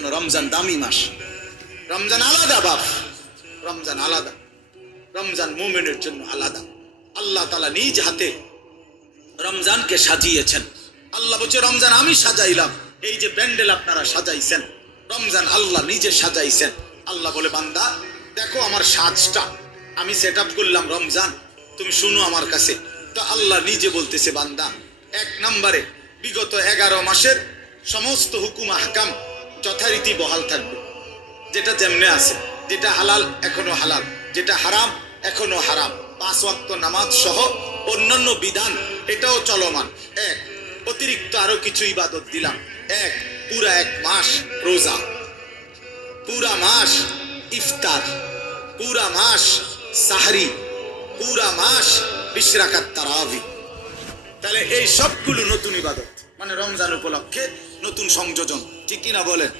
জন্য রমজান দামি মাস, রমজান আলাদা বাপ, রমজান আলাদা, রমজান মুমিনের জন্য আলাদা। আল্লাহ তাআলা নিজ হাতে রমজানকে সাজিয়েছেন। আল্লাহ বলছে রমজান আমি সাজাইলাম, এই যে প্যান্ডেল আপনারা সাজাইছেন, রমজান আল্লাহ নিজে সাজাইছেন। আল্লাহ বলে বান্দা দেখো আমার সাজটা আমি সেট আপ করলাম, রমজান তুমি শুনো আমার কাছে। তো আল্লাহ নিজে বলতেছে বান্দা, এক নম্বরে বিগত 11 মাসের সমস্ত হুকুম আহকাম যথারীতি বহাল থাকবে, যেটা যেমনে আছে, যেটা হালাল এখনো হালাল, যেটা হারাম এখনো হারাম, 5 ওয়াক্ত নামাজ সহ অন্যান্য বিধান এটাও চলমান। এক অতিরিক্ত আরো কিছু ইবাদত দিলাম। এক পুরা 1 মাস রোজা, পুরা মাস ইফতার, পুরা মাস সাহরি, পুরা মাস 20 রাকাত তারাবি। তাহলে এই সবগুলো নতুন ইবাদত, মানে রমজান উপলক্ষে নতুন সংযোজন, ঠিক কিনা বলেন?